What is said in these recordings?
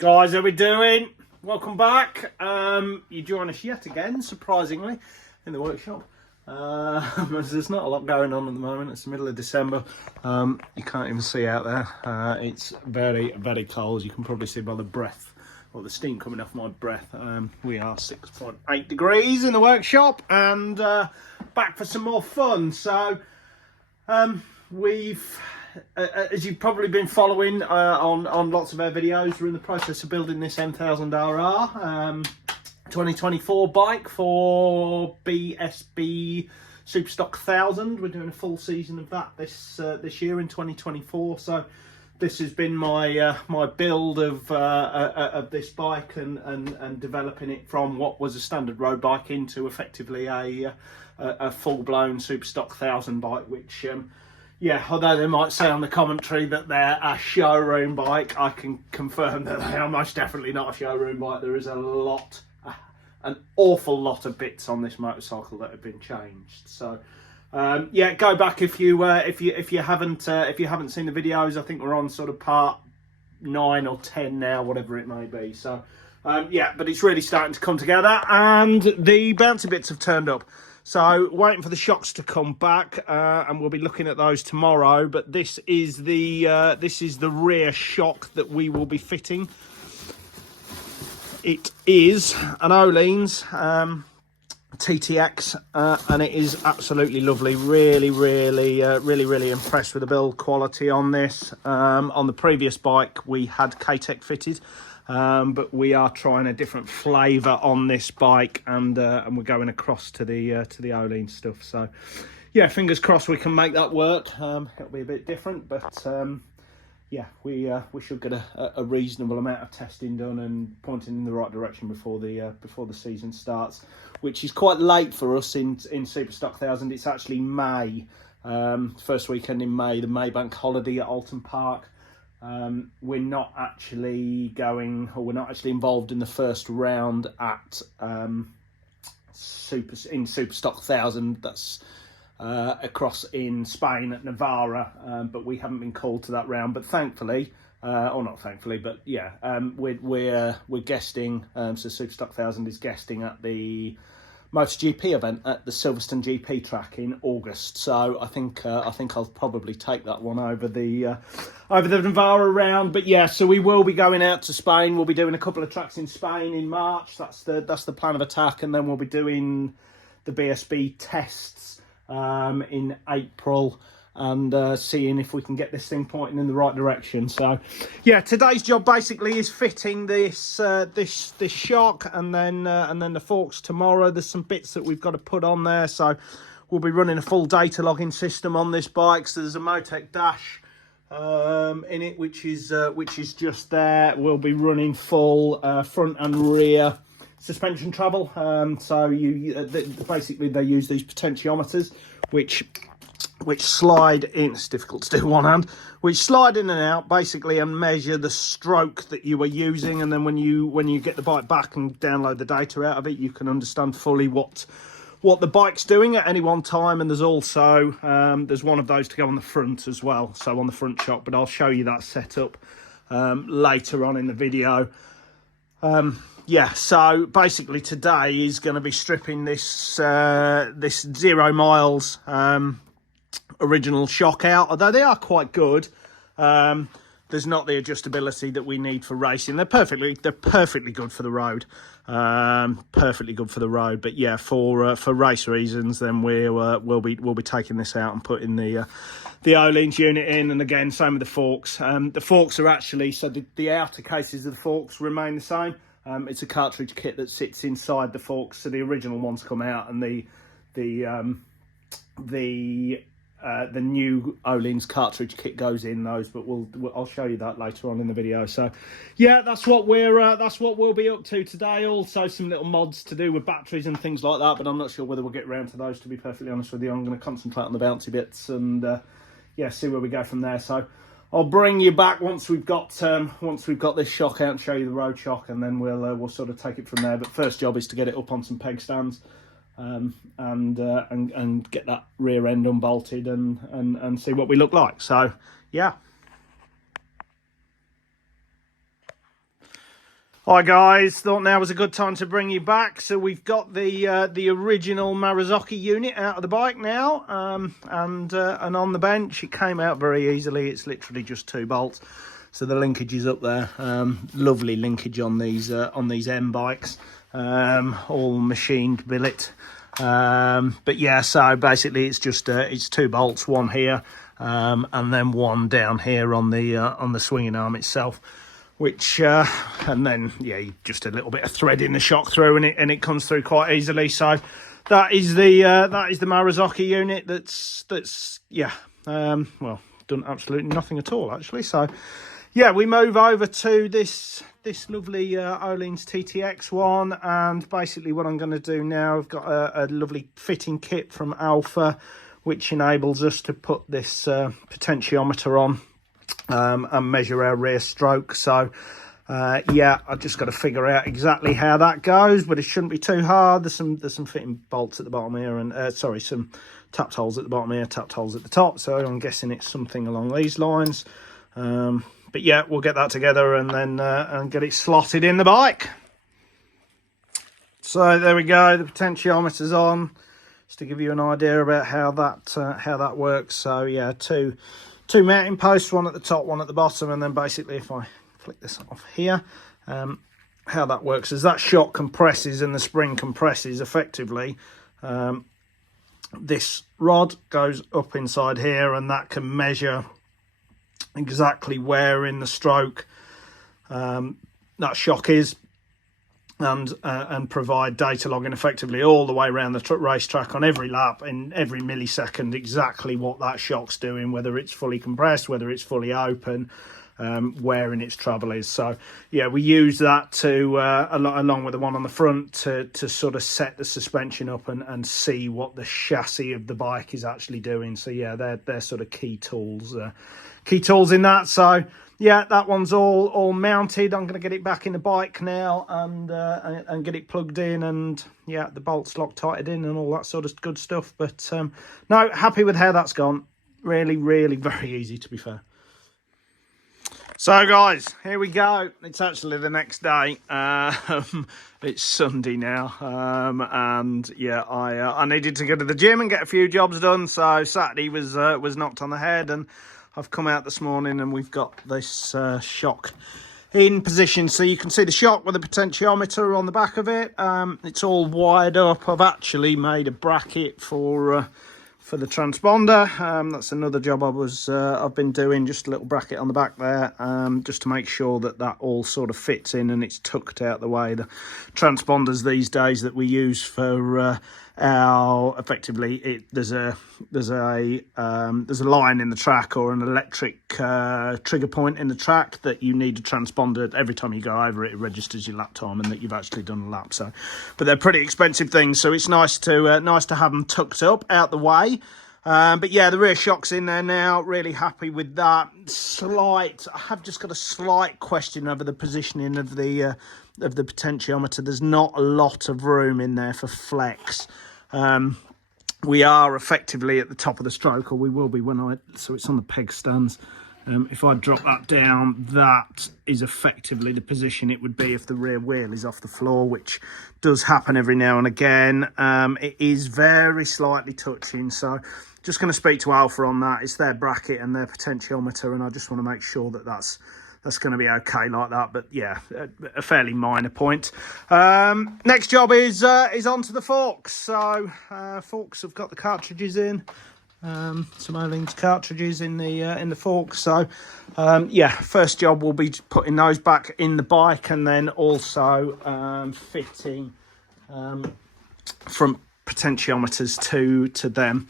Guys, how we doing? Welcome back. You join us yet again, surprisingly, in the workshop. There's not a lot going on at the moment. It's the middle of December. You can't even see out there. It's very, very cold. You can probably see by the breath, or the steam coming off my breath. We are 6.8 degrees in the workshop, and back for some more fun. So we've, as you've probably been following on lots of our videos, we're in the process of building this M1000RR 2024 bike for BSB Superstock 1000. We're doing a full season of that this year in 2024. So this has been my my build of this bike and developing it from what was a standard road bike into effectively a full-blown Superstock 1000 bike, which yeah, although they might say on the commentary that they're a showroom bike, I can confirm that they are most definitely not a showroom bike. There is an awful lot of bits on this motorcycle that have been changed. So yeah, go back if you haven't seen the videos. I think we're on sort of part 9 or 10 now, whatever it may be. So yeah, but it's really starting to come together, and the bouncy bits have turned up. So waiting for the shocks to come back, and we'll be looking at those tomorrow. But this is the rear shock that we will be fitting. It is an Ohlins TTX, and it is absolutely lovely. Really impressed with the build quality on this. On the previous bike we had K-Tech fitted, but we are trying a different flavour on this bike, and we're going across to the Ohlins stuff. So yeah, fingers crossed we can make that work. It'll be a bit different, but yeah, we should get a reasonable amount of testing done and pointing in the right direction before the season starts, which is quite late for us in Superstock 1000. It's actually May, first weekend in May, the May bank holiday at Alton Park. We're not actually involved in the first round at Superstock 1000. That's across in Spain at Navarra, but we haven't been called to that round. But thankfully, or not thankfully, but yeah, we're guesting. So Superstock 1000 is guesting at the MotoGP event at the Silverstone GP track in August. So I think I'll probably take that one over the Navarra round. But yeah, so we will be going out to Spain. We'll be doing a couple of tracks in Spain in March. That's the plan of attack, and then we'll be doing the BSB tests in April, and seeing if we can get this thing pointing in the right direction. So yeah, today's job basically is fitting this this shock, and then the forks tomorrow. There's some bits that we've got to put on there, so we'll be running a full data logging system on this bike. So there's a Motec dash in it, which is just there. We'll be running full front and rear suspension travel. So basically they use these potentiometers which slide in. It's difficult to do one hand. Which slide in and out basically and measure the stroke that you are using, and then when you get the bike back and download the data out of it, you can understand fully what the bike's doing at any one time. And there's also there's one of those to go on the front as well, so on the front shock, but I'll show you that setup later on in the video. Yeah, so basically today is going to be stripping this this 0 miles original shock out, although they are quite good. There's not the adjustability that we need for racing. They're perfectly good for the road, perfectly good for the road. But yeah, for race reasons, then we'll be taking this out and putting the Ohlins unit in. And again, same with the forks. The forks are actually, so the outer cases of the forks remain the same. It's a cartridge kit that sits inside the forks, so the original ones come out, and the new Ohlins cartridge kit goes in those. But I'll show you that later on in the video. So yeah, that's what we'll be up to today. Also some little mods to do with batteries and things like that, but I'm not sure whether we'll get around to those, to be perfectly honest with you. I'm going to concentrate on the bouncy bits and yeah, see where we go from there. So I'll bring you back once we've got this shock out and show you the road shock, and then we'll sort of take it from there. But first job is to get it up on some peg stands, and get that rear end unbolted and see what we look like. So yeah. Hi guys, thought now was a good time to bring you back. So we've got the original Marzocchi unit out of the bike now, and on the bench. It came out very easily. It's literally just 2 bolts. So the linkage is up there. Lovely linkage on these M bikes, all machined billet. But yeah, so basically it's just it's 2 bolts, one here, and then one down here on the swinging arm itself. Which and then yeah, just a little bit of thread in the shock through, and it comes through quite easily. So that is the Marzocchi unit. That's yeah, well, done absolutely nothing at all actually. So yeah, we move over to this lovely Ohlins TTX one, and basically what I'm going to do now, I've got a lovely fitting kit from Alpha, which enables us to put this potentiometer on. And measure our rear stroke. So yeah, I've just got to figure out exactly how that goes, but it shouldn't be too hard. There's some fitting bolts at the bottom here, and some tapped holes at the bottom here, tapped holes at the top, so I'm guessing it's something along these lines. But yeah, we'll get that together and then and get it slotted in the bike. So there we go, the potentiometer's on, just to give you an idea about how that works. So yeah, two mounting posts, one at the top, one at the bottom, and then basically if I flick this off here, how that works is that shock compresses and the spring compresses effectively. This rod goes up inside here, and that can measure exactly where in the stroke that shock is, and provide data logging effectively all the way around the racetrack on every lap, in every millisecond, exactly what that shock's doing, whether it's fully compressed, whether it's fully open, where in its travel is. So yeah, we use that to along with the one on the front to sort of set the suspension up and see what the chassis of the bike is actually doing. So yeah, they're sort of key tools in that. So yeah, that one's all mounted. I'm going to get it back in the bike now and get it plugged in, and yeah, the bolts Loctited in and all that sort of good stuff. But no, happy with how that's gone. Really, really very easy, to be fair. So guys, here we go. It's actually the next day. It's Sunday now, and yeah, I needed to go to the gym and get a few jobs done. So Saturday was knocked on the head, and I've come out this morning and we've got this shock in position. So you can see the shock with the potentiometer on the back of it. It's all wired up. I've actually made a bracket for the transponder. That's another job I've been doing, just a little bracket on the back there, just to make sure that all sort of fits in and it's tucked out the way. The transponders these days that we use for our effectively, there's a line in the track, or an electric trigger point in the track, that you need a transponder every time you go over it. It registers your lap time and that you've actually done a lap. So, but they're pretty expensive things, so it's nice to have them tucked up out the way. But yeah, the rear shock's in there now. Really happy with that. I have just got a slight question over the positioning of the potentiometer. There's not a lot of room in there for flex. We are effectively at the top of the stroke, or we will be so it's on the peg stands. If I drop that down, that is effectively the position it would be if the rear wheel is off the floor, which does happen every now and again. It is very slightly touching, so just going to speak to Alpha on that. It's their bracket and their potentiometer, and I just want to make sure that that's going to be okay like that. But yeah, a fairly minor point. Next job is onto the forks. So forks have got the cartridges in. Some Ohlins cartridges in the forks. So yeah, first job will be putting those back in the bike, and then also fitting front potentiometers to them.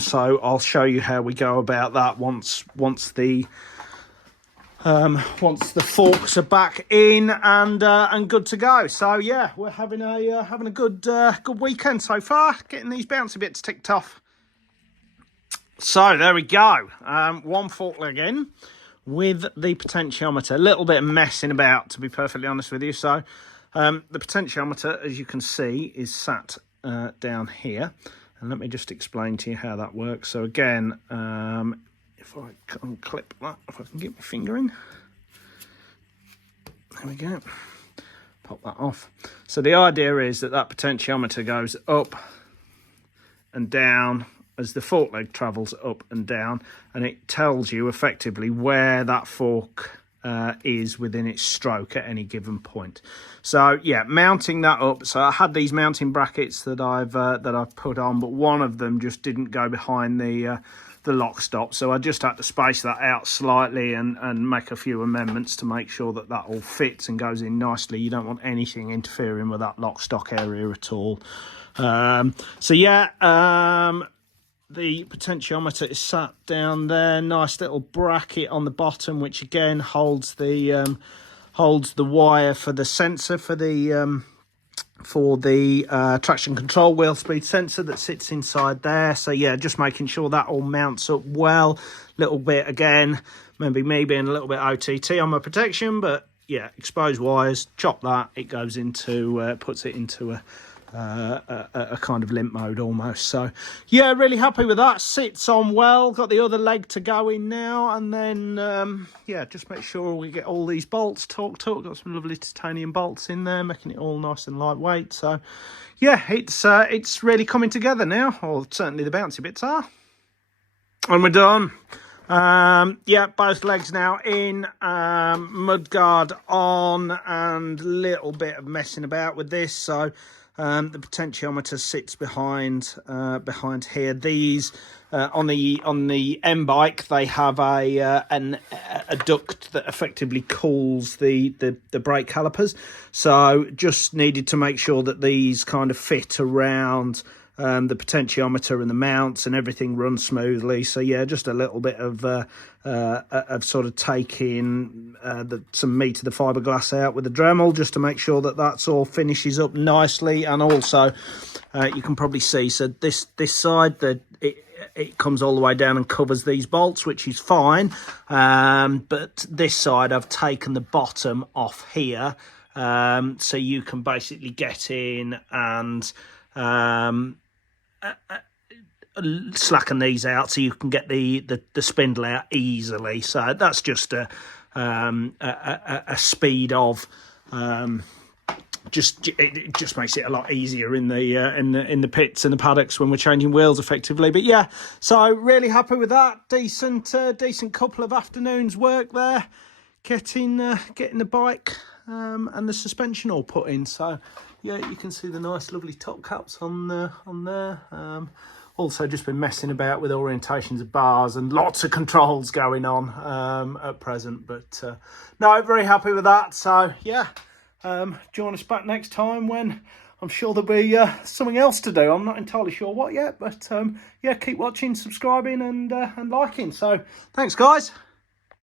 So I'll show you how we go about that once the forks are back in and good to go. So yeah, we're having a good weekend so far, getting these bouncy bits ticked off. So there we go. One fork leg in with the potentiometer. A little bit of messing about, to be perfectly honest with you. So the potentiometer, as you can see, is sat down here. And let me just explain to you how that works. So again, if I unclip that, if I can get my finger in. There we go. pop that off. So the idea is that that potentiometer goes up and down as the fork leg travels up and down, and it tells you effectively where that fork is within its stroke at any given point. So yeah, mounting that up. So I had these mounting brackets that I've put on, but one of them just didn't go behind the lock stop, so I just had to space that out slightly and make a few amendments to make sure that that all fits and goes in nicely. You don't want anything interfering with that lock stock area at all. So yeah, the potentiometer is sat down there. Nice little bracket on the bottom, which again holds the wire for the sensor for the traction control wheel speed sensor that sits inside there. So yeah, just making sure that all mounts up well. Little bit again, maybe me being a little bit OTT on my protection, but yeah, exposed wires, chop that, it goes into puts it into a kind of limp mode almost. So yeah, really happy with that. Sits on well. Got the other leg to go in now, and then yeah, just make sure we get all these bolts torqued up. Got some lovely titanium bolts in there, making it all nice and lightweight. So yeah, it's really coming together now, or certainly the bouncy bits are. And we're done. Yeah, both legs now in, mudguard on, and a little bit of messing about with this. So the potentiometer sits behind here. These on the M bike, they have a duct that effectively cools the brake calipers. So just needed to make sure that these kind of fit around the potentiometer and the mounts, and everything runs smoothly. So yeah, just a little bit of sort of taking some meat of the fiberglass out with the Dremel, just to make sure that that's all finishes up nicely. And also you can probably see, so this side, it comes all the way down and covers these bolts, which is fine, but this side I've taken the bottom off here, so you can basically get in and slacken these out so you can get the spindle out easily. So that's just a speed of it just makes it a lot easier in the pits and the paddocks when we're changing wheels effectively. But yeah, so really happy with that. Decent couple of afternoons work there, getting the bike and the suspension all put in. So yeah, you can see the nice lovely top caps on there. Also just been messing about with orientations of bars and lots of controls going on at present, but no, very happy with that. So yeah, join us back next time when I'm sure there'll be something else to do. I'm not entirely sure what yet, but yeah, keep watching, subscribing and liking. So thanks guys.